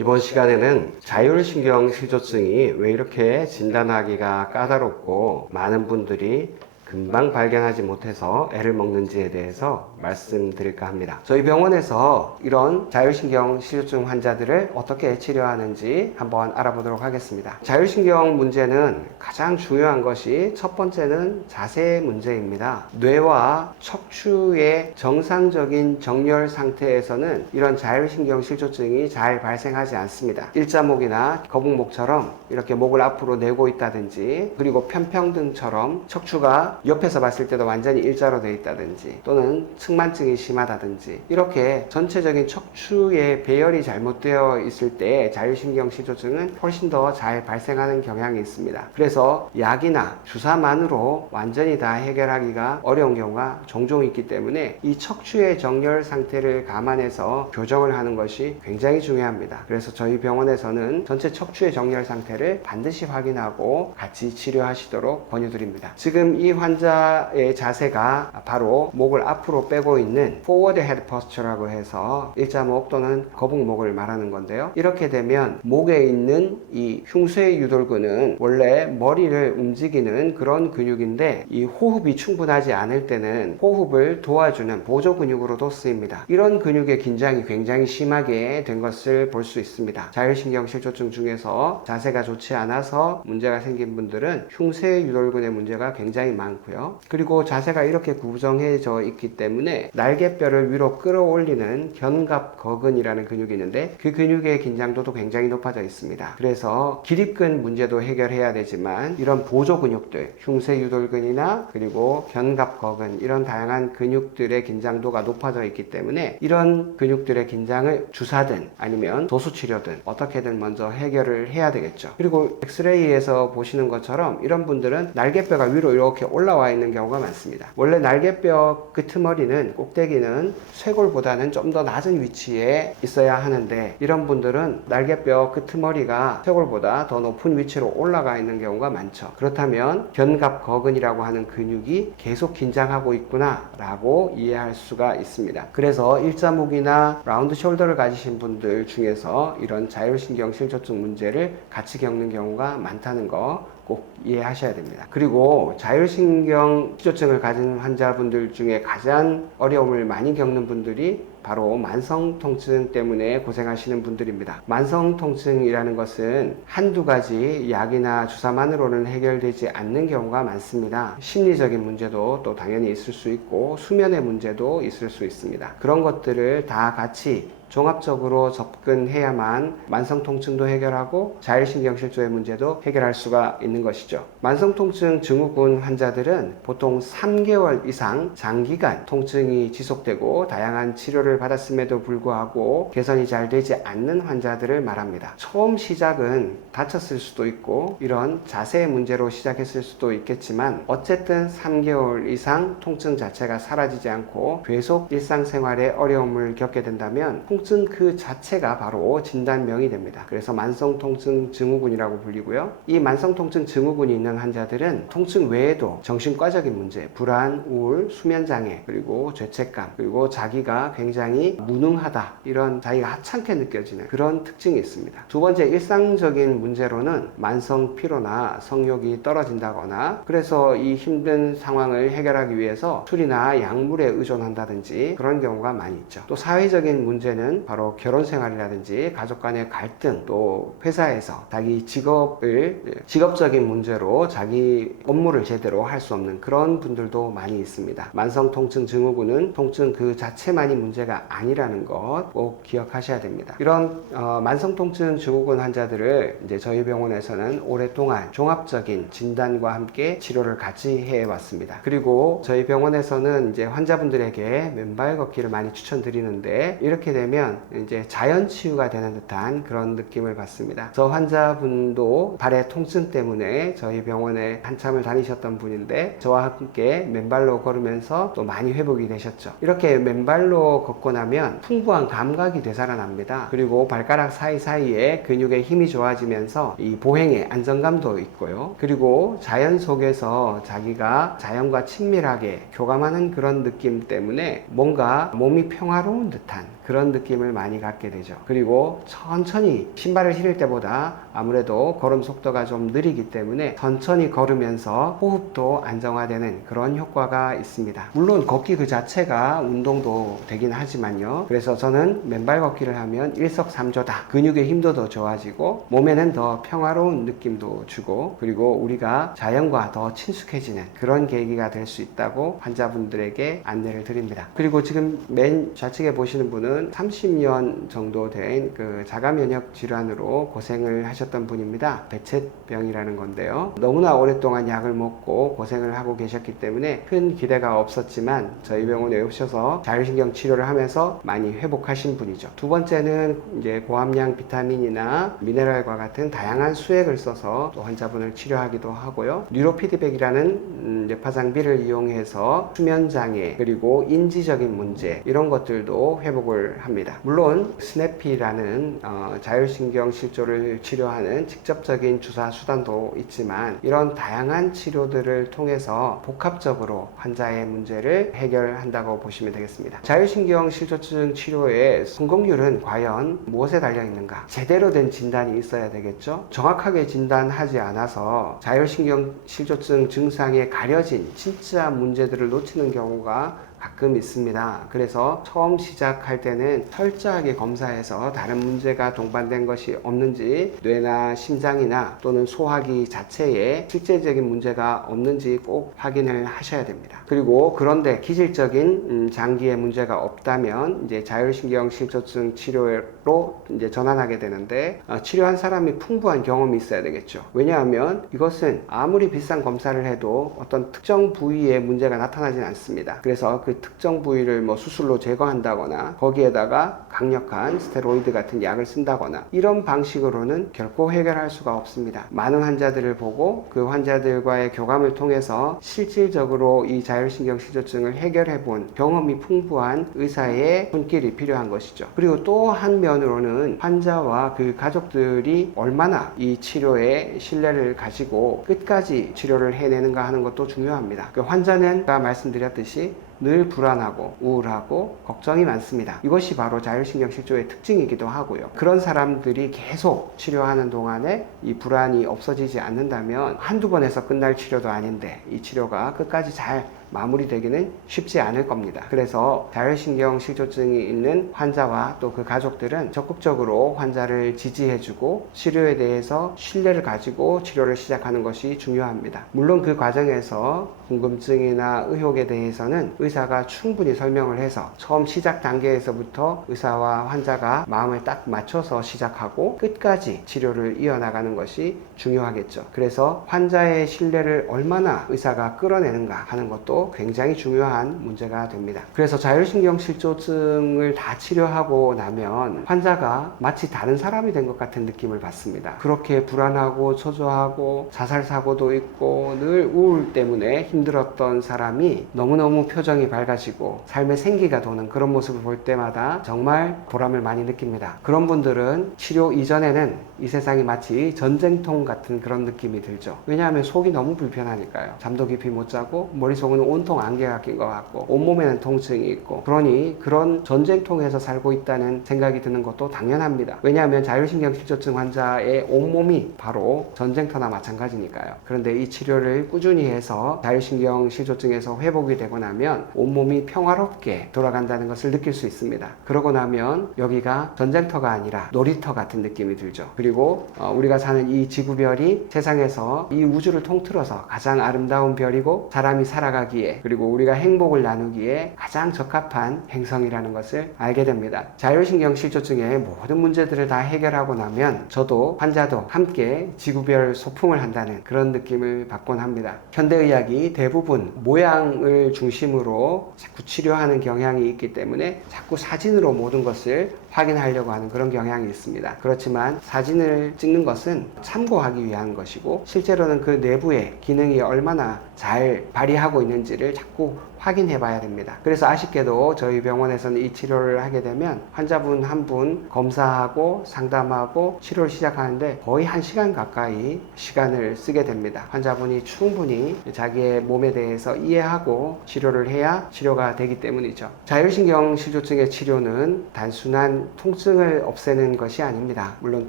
이번 시간에는 자율신경실조증이 왜 이렇게 진단하기가 까다롭고 많은 분들이 금방 발견하지 못해서 애를 먹는지에 대해서 말씀드릴까 합니다. 저희 병원에서 이런 자율신경실조증 환자들을 어떻게 치료하는지 한번 알아보도록 하겠습니다. 자율신경 문제는 가장 중요한 것이 첫 번째는 자세 문제입니다. 뇌와 척추의 정상적인 정렬 상태에서는 이런 자율신경실조증이 잘 발생하지 않습니다. 일자목이나 거북목처럼 이렇게 목을 앞으로 내고 있다든지, 그리고 편평등처럼 척추가 옆에서 봤을 때도 완전히 일자로 되어 있다든지, 또는 측만증이 심하다든지, 이렇게 전체적인 척추의 배열이 잘못되어 있을 때 자율신경실조증은 훨씬 더 잘 발생하는 경향이 있습니다. 그래서 약이나 주사만으로 완전히 다 해결하기가 어려운 경우가 종종 있기 때문에 이 척추의 정렬 상태를 감안해서 교정을 하는 것이 굉장히 중요합니다. 그래서 저희 병원에서는 전체 척추의 정렬 상태를 반드시 확인하고 같이 치료하시도록 권유드립니다. 지금 이 환자의 자세가 바로 목을 앞으로 빼고 있는 forward head posture라고 해서 일자목 또는 거북목을 말하는 건데요. 이렇게 되면 목에 있는 이 흉쇄 유돌근은 원래 머리를 움직이는 그런 근육인데, 이 호흡이 충분하지 않을 때는 호흡을 도와주는 보조 근육으로도 쓰입니다. 이런 근육의 긴장이 굉장히 심하게 된 것을 볼 수 있습니다. 자율신경실조증 중에서 자세가 좋지 않아서 문제가 생긴 분들은 흉쇄 유돌근의 문제가 굉장히 많고요. 그리고 자세가 이렇게 구정해져 있기 때문에 날개뼈를 위로 끌어올리는 견갑거근이라는 근육이 있는데, 그 근육의 긴장도도 굉장히 높아져 있습니다. 그래서 기립근 문제도 해결해야 되지만 이런 보조 근육들, 흉쇄 유돌근이나 그리고 견갑거근, 이런 다양한 근육들의 긴장도가 높아져 있기 때문에 이런 근육들의 긴장을 주사든 아니면 도수치료든 어떻게든 먼저 해결을 해야 되겠죠. 그리고 엑스레이에서 보시는 것처럼 이런 분들은 날개뼈가 위로 이렇게 올라와 있는 경우가 많습니다. 원래 날개뼈 끄트머리는, 꼭대기는 쇄골보다는 좀 더 낮은 위치에 있어야 하는데, 이런 분들은 날개뼈 끄트머리가 쇄골보다 더 높은 위치로 올라가 있는 경우가 많죠. 그렇다면 견갑거근이라고 하는 근육이 계속 긴장하고 있구나 라고 이해할 수가 있습니다. 그래서 일자목이나 라운드 숄더를 가지신 분들 중에서 이런 자율신경실조증 문제를 같이 겪는 경우가 많다는 거 꼭 이해하셔야 됩니다. 그리고 자율신경실조증을 가진 환자분들 중에 가장 어려움을 많이 겪는 분들이 바로 만성통증 때문에 고생하시는 분들입니다. 만성통증이라는 것은 한두 가지 약이나 주사만으로는 해결되지 않는 경우가 많습니다. 심리적인 문제도 또 당연히 있을 수 있고, 수면의 문제도 있을 수 있습니다. 그런 것들을 다 같이 종합적으로 접근해야만 만성통증도 해결하고 자율신경실조의 문제도 해결할 수가 있는 것이죠. 만성통증 증후군 환자들은 보통 3개월 이상 장기간 통증이 지속되고 다양한 치료를 받았음에도 불구하고 개선이 잘 되지 않는 환자들을 말합니다. 처음 시작은 다쳤을 수도 있고 이런 자세 문제로 시작했을 수도 있겠지만, 어쨌든 3개월 이상 통증 자체가 사라지지 않고 계속 일상생활에 어려움을 겪게 된다면 통증 그 자체가 바로 진단명이 됩니다. 그래서 만성통증 증후군이라고 불리고요. 이 만성통증 증후군이 있는 환자들은 통증 외에도 정신과적인 문제, 불안, 우울, 수면장애, 그리고 죄책감, 그리고 자기가 굉장히 무능하다, 이런 자기가 하찮게 느껴지는 그런 특징이 있습니다. 두 번째, 일상적인 문제로는 만성 피로나 성욕이 떨어진다거나, 그래서 이 힘든 상황을 해결하기 위해서 술이나 약물에 의존한다든지 그런 경우가 많이 있죠. 또 사회적인 문제는 바로 결혼생활이라든지 가족 간의 갈등, 또 회사에서 자기 직업적인 문제로 자기 업무를 제대로 할 수 없는 그런 분들도 많이 있습니다. 만성통증 증후군은 통증 그 자체만이 문제가 아니라는 것 꼭 기억하셔야 됩니다. 이런 만성통증 증후군 환자들을 이제 저희 병원에서는 오랫동안 종합적인 진단과 함께 치료를 같이 해왔습니다. 그리고 저희 병원에서는 이제 환자분들에게 맨발 걷기를 많이 추천드리는데, 이렇게 되면 이제 자연 치유가 되는 듯한 그런 느낌을 받습니다. 저 환자분도 발의 통증 때문에 저희 병원에 한참을 다니셨던 분인데, 저와 함께 맨발로 걸으면서 또 많이 회복이 되셨죠. 이렇게 맨발로 걷고 나면 풍부한 감각이 되살아납니다. 그리고 발가락 사이사이에 근육의 힘이 좋아지면서 이 보행의 안정감도 있고요. 그리고 자연 속에서 자기가 자연과 친밀하게 교감하는 그런 느낌 때문에 뭔가 몸이 평화로운 듯한 그런 느낌을 많이 갖게 되죠. 그리고 천천히 신발을 신을 때보다 아무래도 걸음 속도가 좀 느리기 때문에 천천히 걸으면서 호흡도 안정화되는 그런 효과가 있습니다. 물론 걷기 그 자체가 운동도 되긴 하지만요. 그래서 저는 맨발 걷기를 하면 일석삼조다. 근육의 힘도 더 좋아지고 몸에는 더 평화로운 느낌도 주고 그리고 우리가 자연과 더 친숙해지는 그런 계기가 될 수 있다고 환자분들에게 안내를 드립니다. 그리고 지금 맨 좌측에 보시는 분은 30년 정도 된 그 자가 면역 질환으로 고생을 하셨던 분입니다. 배쳇병이라는 건데요. 너무나 오랫동안 약을 먹고 고생을 하고 계셨기 때문에 큰 기대가 없었지만 저희 병원에 오셔서 자율신경 치료를 하면서 많이 회복하신 분이죠. 두 번째는 이제 고함량 비타민이나 미네랄과 같은 다양한 수액을 써서 또 환자분을 치료하기도 하고요. 뉴로피드백이라는 뇌파장비를 이용해서 수면장애 그리고 인지적인 문제 이런 것들도 회복을 합니다. 물론 스냅피라는 자율신경 실조를 치료하는 직접적인 주사 수단도 있지만 이런 다양한 치료들을 통해서 복합적으로 환자의 문제를 해결한다고 보시면 되겠습니다. 자율신경 실조증 치료의 성공률은 과연 무엇에 달려 있는가? 제대로 된 진단이 있어야 되겠죠. 정확하게 진단하지 않아서 자율신경 실조증 증상에 가려진 진짜 문제들을 놓치는 경우가 가끔 있습니다. 그래서 처음 시작할 때는 철저하게 검사해서 다른 문제가 동반된 것이 없는지 뇌나 심장이나 또는 소화기 자체에 실제적인 문제가 없는지 꼭 확인을 하셔야 됩니다. 그리고 그런데 기질적인 장기에 문제가 없다면 이제 자율신경 실조증 치료로 이제 전환하게 되는데 치료한 사람이 풍부한 경험이 있어야 되겠죠. 왜냐하면 이것은 아무리 비싼 검사를 해도 어떤 특정 부위에 문제가 나타나진 않습니다. 그래서 그 특정 부위를 뭐 수술로 제거한다거나 거기에다가 강력한 스테로이드 같은 약을 쓴다거나 이런 방식으로는 결코 해결할 수가 없습니다. 많은 환자들을 보고 그 환자들과의 교감을 통해서 실질적으로 이 자율신경 실조증을 해결해 본 경험이 풍부한 의사의 손길이 필요한 것이죠. 그리고 또 한 면으로는 환자와 그 가족들이 얼마나 이 치료에 신뢰를 가지고 끝까지 치료를 해내는가 하는 것도 중요합니다. 그 환자는 아까 말씀드렸듯이 늘 불안하고 우울하고 걱정이 많습니다. 이것이 바로 자율신경 실조의 특징이기도 하고요. 그런 사람들이 계속 치료하는 동안에 이 불안이 없어지지 않는다면 한두 번에서 끝날 치료도 아닌데 이 치료가 끝까지 잘 마무리되기는 쉽지 않을 겁니다. 그래서 자율신경 실조증이 있는 환자와 또 그 가족들은 적극적으로 환자를 지지해주고 치료에 대해서 신뢰를 가지고 치료를 시작하는 것이 중요합니다. 물론 그 과정에서 궁금증이나 의혹에 대해서는 의사가 충분히 설명을 해서 처음 시작 단계에서부터 의사와 환자가 마음을 딱 맞춰서 시작하고 끝까지 치료를 이어나가는 것이 중요하겠죠. 그래서 환자의 신뢰를 얼마나 의사가 끌어내는가 하는 것도 굉장히 중요한 문제가 됩니다. 그래서 자율신경 실조증을 다 치료하고 나면 환자가 마치 다른 사람이 된 것 같은 느낌을 받습니다. 그렇게 불안하고 초조하고 자살 사고도 있고 늘 우울 때문에 힘들었던 사람이 너무너무 표정이 밝아지고 삶의 생기가 도는 그런 모습을 볼 때마다 정말 보람을 많이 느낍니다. 그런 분들은 치료 이전에는 이 세상이 마치 전쟁통 같은 그런 느낌이 들죠. 왜냐하면 속이 너무 불편하니까요. 잠도 깊이 못 자고 머릿속은 온통 안개가 낀 것 같고 온몸에는 통증이 있고 그러니 그런 전쟁통에서 살고 있다는 생각이 드는 것도 당연합니다. 왜냐하면 자율신경 실조증 환자의 온몸이 바로 전쟁터나 마찬가지니까요. 그런데 이 치료를 꾸준히 해서 자율신경 실조증에서 회복이 되고 나면 온몸이 평화롭게 돌아간다는 것을 느낄 수 있습니다. 그러고 나면 여기가 전쟁터가 아니라 놀이터 같은 느낌이 들죠. 그리고 우리가 사는 이 지구별이 세상에서 이 우주를 통틀어서 가장 아름다운 별이고 사람이 살아가기에 그리고 우리가 행복을 나누기에 가장 적합한 행성이라는 것을 알게 됩니다. 자율신경 실조증의 모든 문제들을 다 해결하고 나면 저도 환자도 함께 지구별 소풍을 한다는 그런 느낌을 받곤 합니다. 현대의학이 대부분 모양을 중심으로 자꾸 치료하는 경향이 있기 때문에 자꾸 사진으로 모든 것을 확인하려고 하는 그런 경향이 있습니다. 그렇지만 사진을 찍는 것은 참고하기 위한 것이고 실제로는 그 내부의 기능이 얼마나 잘 발휘하고 있는지를 자꾸 확인해 봐야 됩니다. 그래서 아쉽게도 저희 병원에서는 이 치료를 하게 되면 환자분 한 분 검사하고 상담하고 치료를 시작하는데 거의 1시간 가까이 시간을 쓰게 됩니다. 환자분이 충분히 자기의 몸에 대해서 이해하고 치료를 해야 치료가 되기 때문이죠. 자율신경 실조증의 치료는 단순한 통증을 없애는 것이 아닙니다. 물론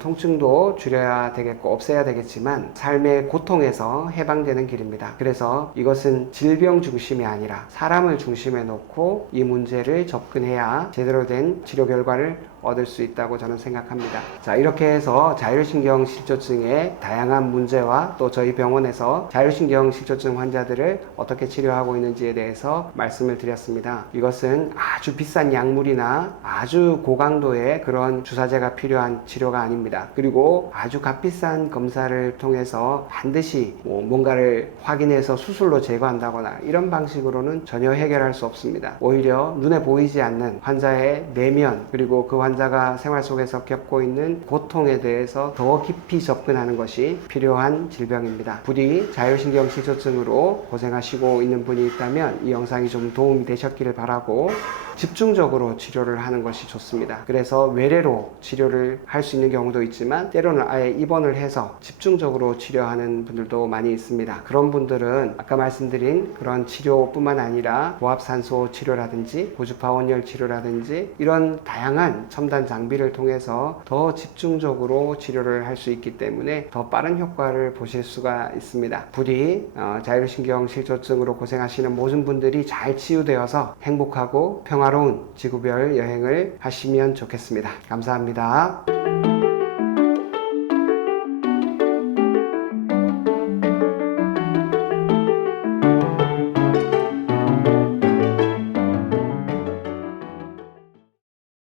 통증도 줄여야 되겠고 없애야 되겠지만 삶의 고통에서 해방되는 길입니다. 그래서 이것은 질병 중심이 아니라 사람을 중심에 놓고 이 문제를 접근해야 제대로 된 치료 결과를 얻을 수 있다고 저는 생각합니다. 자, 이렇게 해서 자율신경 실조증의 다양한 문제와 또 저희 병원에서 자율신경 실조증 환자들을 어떻게 치료하고 있는지에 대해서 말씀을 드렸습니다. 이것은 아주 비싼 약물이나 아주 고강도의 그런 주사제가 필요한 치료가 아닙니다. 그리고 아주 값비싼 검사를 통해서 반드시 뭔가를 확인해서 수술로 제거한다거나 이런 방식으로는 전혀 해결할 수 없습니다. 오히려 눈에 보이지 않는 환자의 내면 그리고 그 환자가 생활 속에서 겪고 있는 고통에 대해서 더 깊이 접근하는 것이 필요한 질병입니다. 부디 자율신경 실조증으로 고생하시고 있는 분이 있다면 이 영상이 좀 도움이 되셨기를 바라고 집중적으로 치료를 하는 것이 좋습니다. 그래서 외래로 치료를 할 수 있는 경우도 있지만 때로는 아예 입원을 해서 집중적으로 치료하는 분들도 많이 있습니다. 그런 분들은 아까 말씀드린 그런 치료뿐만 아니라 고압산소 치료라든지 고주파 온열 치료라든지 이런 다양한 첨단 장비를 통해서 더 집중적으로 치료를 할 수 있기 때문에 더 빠른 효과를 보실 수가 있습니다. 부디 자율신경 실조증으로 고생하시는 모든 분들이 잘 치유되어서 행복하고 평화로운 지구별 여행을 하시면 좋겠습니다. 감사합니다.